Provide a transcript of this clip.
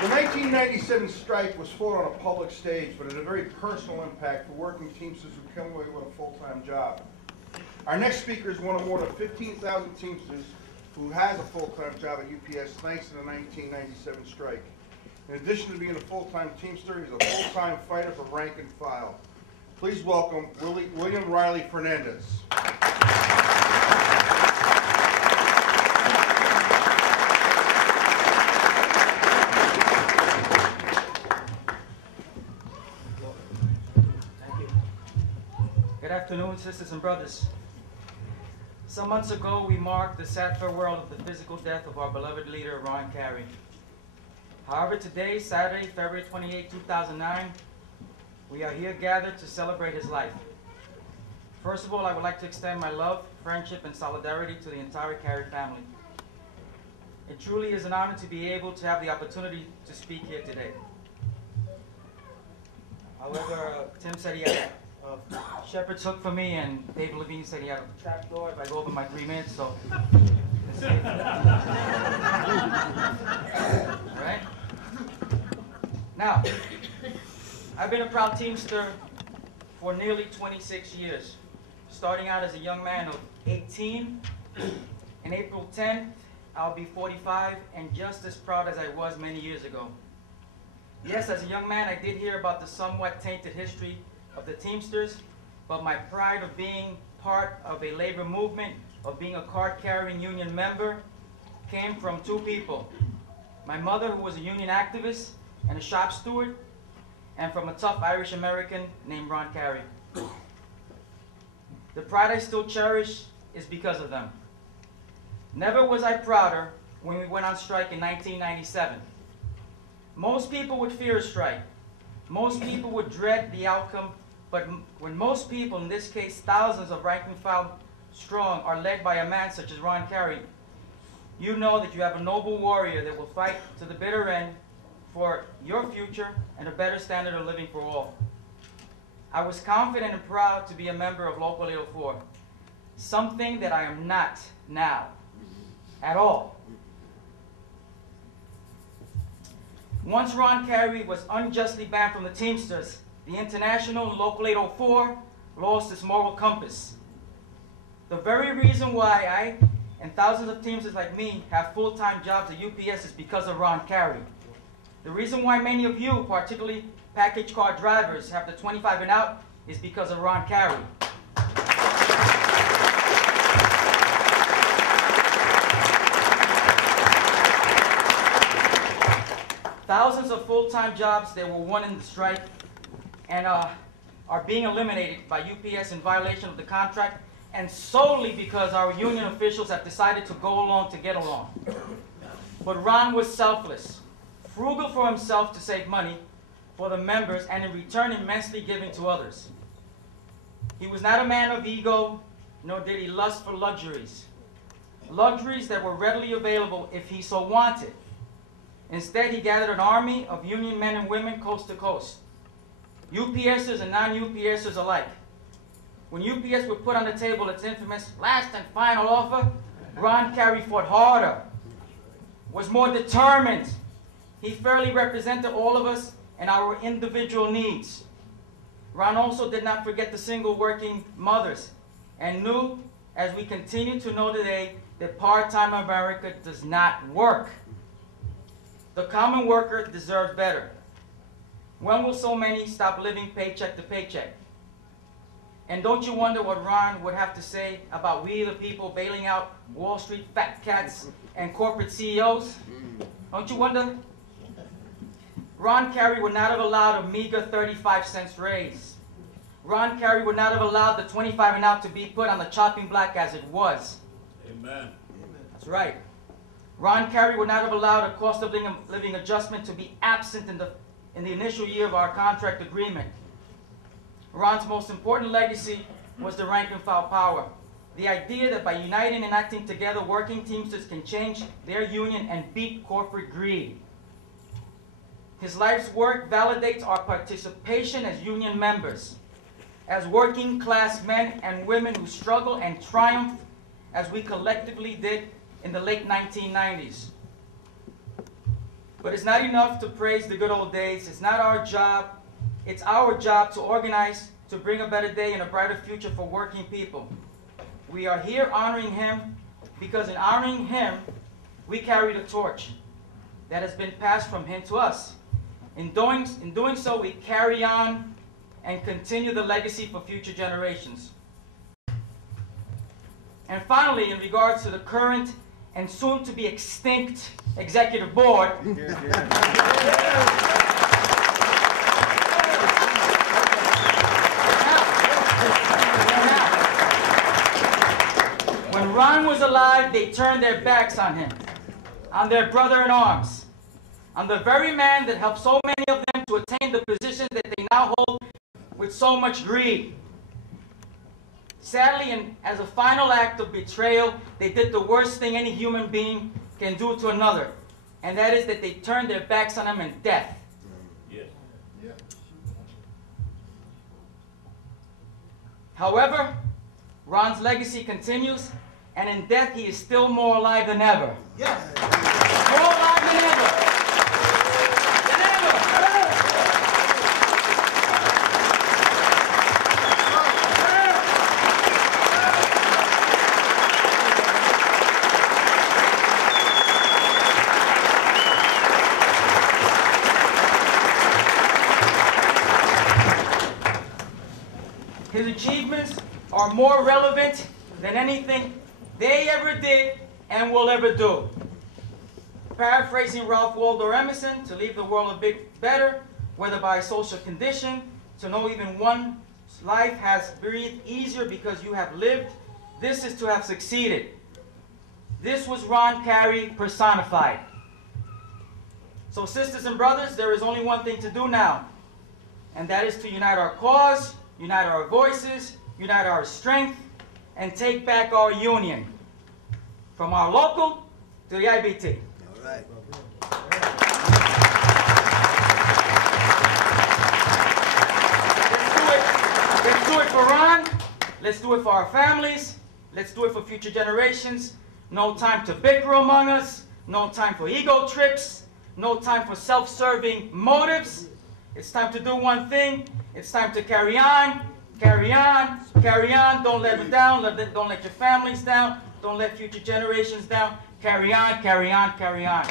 The 1997 strike was fought on a public stage, but had a very personal impact for working Teamsters who come away with a full-time job. Our next speaker is one of more than 15,000 Teamsters who has a full-time job at UPS thanks to the 1997 strike. In addition to being a full-time Teamster, he's a full-time fighter for rank and file. Please welcome William Riley Fernandez. Good afternoon, sisters and brothers. Some months ago, we marked the sad farewell of the physical death of our beloved leader, Ron Carey. However, today, Saturday, February 28, 2009, we are here gathered to celebrate his life. First of all, I would like to extend my love, friendship, and solidarity to the entire Carey family. It truly is an honor to be able to have the opportunity to speak here today. However, Tim said he had shepherd's hook for me, and Dave Levine said he had a trap door if I go over my 3 minutes, so let's see. Right? Now, I've been a proud Teamster for nearly 26 years, starting out as a young man of 18. In April 10th, I'll be 45 and just as proud as I was many years ago. Yes, as a young man, I did hear about the somewhat tainted history of the Teamsters, but my pride of being part of a labor movement, of being a card-carrying union member, came from two people. My mother, who was a union activist and a shop steward, and from a tough Irish American named Ron Carey. The pride I still cherish is because of them. Never was I prouder when we went on strike in 1997. Most people would fear a strike. Most people would dread the outcome, but when most people, in this case thousands of rank and file strong, are led by a man such as Ron Carey, you know that you have a noble warrior that will fight to the bitter end for your future and a better standard of living for all. I was confident and proud to be a member of Local 804, something that I am not now, at all. Once Ron Carey was unjustly banned from the Teamsters, the International and Local 804 lost its moral compass. The very reason why I and thousands of Teamsters like me have full-time jobs at UPS is because of Ron Carey. The reason why many of you, particularly package car drivers, have the 25 and out is because of Ron Carey. Thousands of full-time jobs that were won in the strike and are being eliminated by UPS in violation of the contract, and solely because our union officials have decided to go along to get along. But Ron was selfless, frugal for himself to save money for the members, and in return immensely giving to others. He was not a man of ego, nor did he lust for luxuries. Luxuries that were readily available if he so wanted. Instead, he gathered an army of union men and women coast to coast, UPSers and non-UPSers alike. When UPS would put on the table its infamous last and final offer, Ron Carey fought harder, was more determined. He fairly represented all of us and our individual needs. Ron also did not forget the single working mothers and knew, as we continue to know today, that part-time America does not work. The common worker deserves better. When will so many stop living paycheck to paycheck? And don't you wonder what Ron would have to say about we the people bailing out Wall Street fat cats and corporate CEOs? Don't you wonder? Ron Carey would not have allowed a meager 35-cent raise. Ron Carey would not have allowed the 25 and out to be put on the chopping block as it was. Amen. That's right. Ron Carey would not have allowed a cost of living adjustment to be absent in the initial year of our contract agreement. Ron's most important legacy was the rank and file power. The idea that by uniting and acting together, working Teamsters can change their union and beat corporate greed. His life's work validates our participation as union members, as working class men and women who struggle and triumph as we collectively did in the late 1990s. But it's not enough to praise the good old days. It's not our job. It's our job to organize to bring a better day and a brighter future for working people. We are here honoring him because in honoring him, we carry the torch that has been passed from him to us. In doing so, we carry on and continue the legacy for future generations. And finally, in regards to the current and soon to be extinct executive board, when Ron was alive, they turned their backs on him, on their brother-in-arms, on the very man that helped so many of them to attain the position that they now hold with so much greed. Sadly, and as a final act of betrayal, they did the worst thing any human being can do to another, and that is that they turned their backs on him in death. Yes. Yeah. However, Ron's legacy continues, and in death he is still more alive than ever. Yes. More alive than ever. His achievements are more relevant than anything they ever did and will ever do. Paraphrasing Ralph Waldo Emerson, to leave the world a bit better, whether by social condition, to know even one's life has breathed easier because you have lived, this is to have succeeded. This was Ron Carey personified. So sisters and brothers, there is only one thing to do now, and that is to unite our cause, unite our voices, unite our strength, and take back our union. From our local to the IBT. All right. Let's do it for Ron. Let's do it for our families. Let's do it for future generations. No time to bicker among us. No time for ego trips. No time for self-serving motives. It's time to do one thing. It's time to carry on, carry on, carry on. Don't let them down. Don't let your families down. Don't let future generations down. Carry on, carry on, carry on.